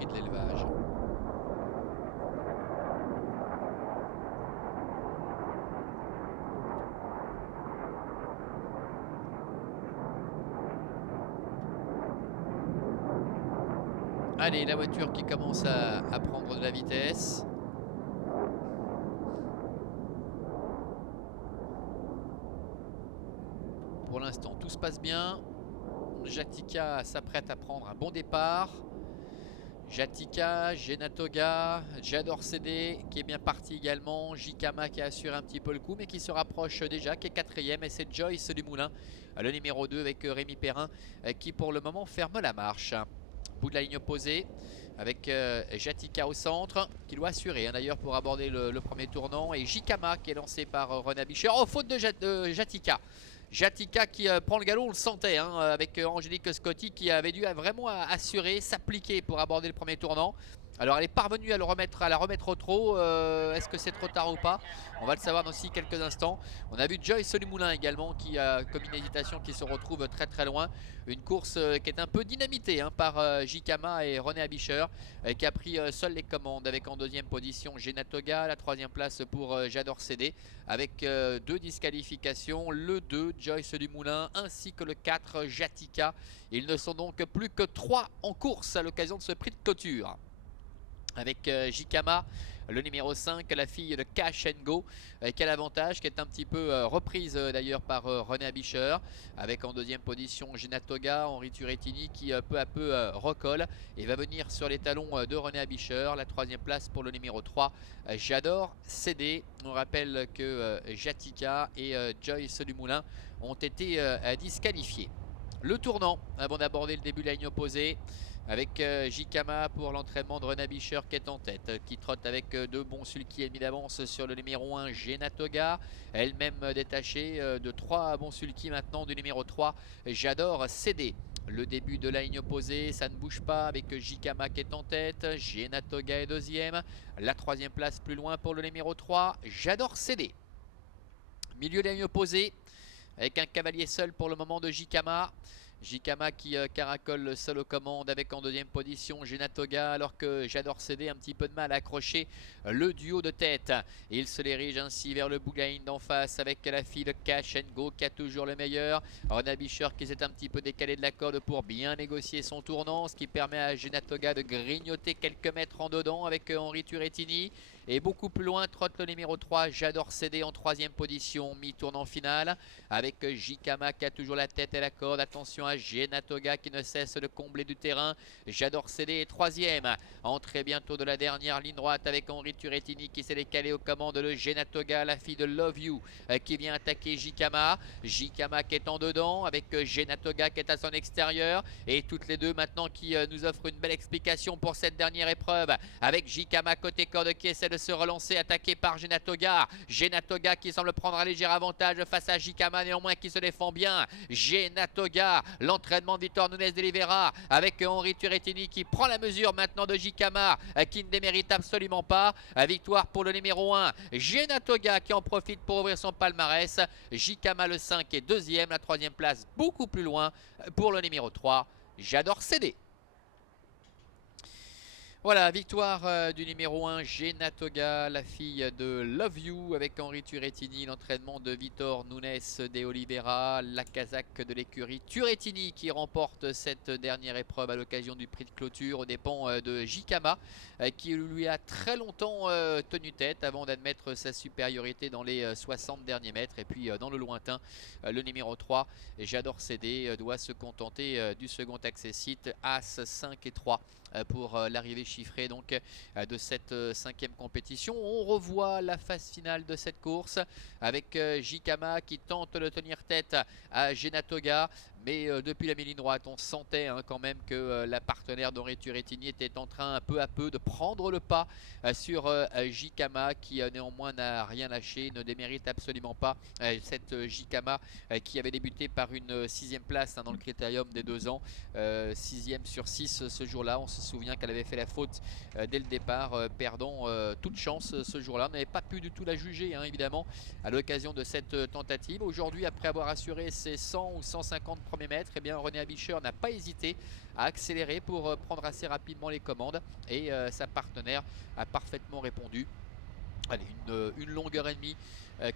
prix de l'élevage. Allez, la voiture qui commence à prendre de la vitesse. Pour l'instant, tout se passe bien. Jatika s'apprête à prendre un bon départ. Jatika, Genatoga, J'adore CD qui est bien parti également. Jikama qui a assuré un petit peu le coup mais qui se rapproche déjà, qui est quatrième. Et c'est Joyce Dumoulin, le numéro 2 avec Rémi Perrin qui pour le moment ferme la marche. Bout de la ligne opposée avec Jatika au centre qui doit assurer d'ailleurs pour aborder le premier tournant. Et Jikama qui est lancé par René Abicher. Oh, faute de Jatika. Jatika qui prend le galop, on le sentait avec Angélique Scotti qui avait dû vraiment assurer, s'appliquer pour aborder le premier tournant. Alors elle est parvenue à la remettre au trot. Est-ce que c'est trop tard ou pas? On va le savoir dans quelques instants. On a vu Joyce Dumoulin également qui a comme une hésitation qui se retrouve très très loin. Une course qui est un peu dynamitée par Jikama et René Abicher qui a pris seul les commandes avec en deuxième position Genatoga, la troisième place pour J'adore CD avec 2 disqualifications, le 2 Joyce Dumoulin ainsi que le 4 Jatika. Ils ne sont donc plus que 3 en course à l'occasion de ce prix de clôture. Avec Jikama, le numéro 5, la fille de Cash & Go, qui a l'avantage, qui est un petit peu reprise d'ailleurs par René Abicher, avec en deuxième position Genatoga, Henri Turettini qui peu à peu recolle et va venir sur les talons de René Abicher. La troisième place pour le numéro 3, J'adore CD. On rappelle que Jatika et Joyce Dumoulin ont été disqualifiés. Le tournant, avant d'aborder le début de la ligne opposée, avec Jikama pour l'entraînement de René Abicher qui est en tête, qui trotte avec 2 bons sulky et mis d'avance sur le numéro 1 Genatoga, elle-même détachée de 3 bons sulky maintenant du numéro 3 J'adore CD. Le début de la ligne opposée, ça ne bouge pas avec Jikama qui est en tête, Genatoga est deuxième, la troisième place plus loin pour le numéro 3 J'adore CD. Milieu de la ligne opposée, avec un cavalier seul pour le moment de Jikama. Jikama qui caracole seul aux commandes avec en deuxième position Genatoga, alors que J'adore CD un petit peu de mal à accrocher le duo de tête. Et il se dirige ainsi vers le bout de la ligne d'en face avec la fille de Cash & Go qui a toujours le meilleur. René Abicher qui s'est un petit peu décalé de la corde pour bien négocier son tournant, ce qui permet à Genatoga de grignoter quelques mètres en dedans avec Henri Turettini. Et beaucoup plus loin trotte le numéro 3 J'adore CD en troisième position, mi-tournant final avec Jikama qui a toujours la tête et la corde. Attention à Genatoga qui ne cesse de combler du terrain. J'adore CD est troisième. Entrée bientôt de la dernière ligne droite avec Henri Turettini qui s'est décalé aux commandes de Genatoga, la fille de Love You qui vient attaquer Jikama. Jikama qui est en dedans avec Genatoga qui est à son extérieur. Et toutes les deux maintenant qui nous offrent une belle explication pour cette dernière épreuve avec Jikama côté corde qui essaie de se relancer, attaqué par Genatoga. Genatoga qui semble prendre un léger avantage face à Jikama, néanmoins qui se défend bien. Genatoga, l'entraînement de Victor Nunes de Oliveira avec Henri Turettini qui prend la mesure maintenant de Jikama qui ne démérite absolument pas. Victoire pour le numéro 1 Genatoga qui en profite pour ouvrir son palmarès. Jikama le 5 est deuxième, la troisième place beaucoup plus loin pour le numéro 3 J'adore CD. Voilà, victoire du numéro 1 Genatoga, la fille de Love You avec Henri Turettini, l'entraînement de Victor Nunes de Oliveira, la casaque de l'écurie Turettini qui remporte cette dernière épreuve à l'occasion du prix de clôture aux dépens de Jikama qui lui a très longtemps tenu tête avant d'admettre sa supériorité dans les 60 derniers mètres. Et puis dans le lointain, le numéro 3 J'adore CD doit se contenter du second accessite As 5 et 3 pour l'arrivée chiffrée donc de cette cinquième compétition. On revoit la phase finale de cette course avec Jikama qui tente de tenir tête à Genatoga, mais depuis la ligne droite on sentait quand même que la partenaire d'Henri Turettini était en train peu à peu de prendre le pas sur Jikama qui néanmoins n'a rien lâché, ne démérite absolument pas cette Jikama qui avait débuté par une 6e place dans le critérium des 2 ans, 6e sur 6 ce jour-là. On se souvient qu'elle avait fait la faute dès le départ, perdant toute chance ce jour-là. On n'avait pas pu du tout la juger évidemment à l'occasion de cette tentative. Aujourd'hui, après avoir assuré ses 100 ou 150 premiers mètres, et bien René Abicher n'a pas hésité à accélérer pour prendre assez rapidement les commandes, et sa partenaire a parfaitement répondu. Allez, une longueur et demie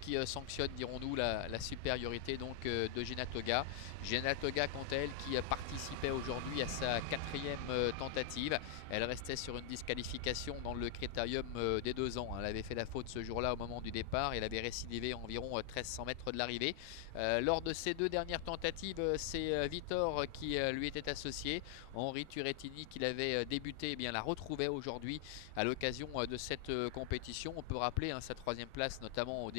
qui sanctionne, dirons-nous, la supériorité donc de Gena Toga. Gena Toga, quant à elle, qui participait aujourd'hui à sa 4e tentative. Elle restait sur une disqualification dans le critérium des 2 ans. Elle avait fait la faute ce jour-là au moment du départ. Elle avait récidivé environ 1300 mètres de l'arrivée. Lors de ces 2 dernières tentatives, c'est Vitor qui lui était associé. Henri Turrettini, qui l'avait débuté, eh bien, la retrouvait aujourd'hui à l'occasion de cette compétition. On peut rappeler sa 3e place, notamment au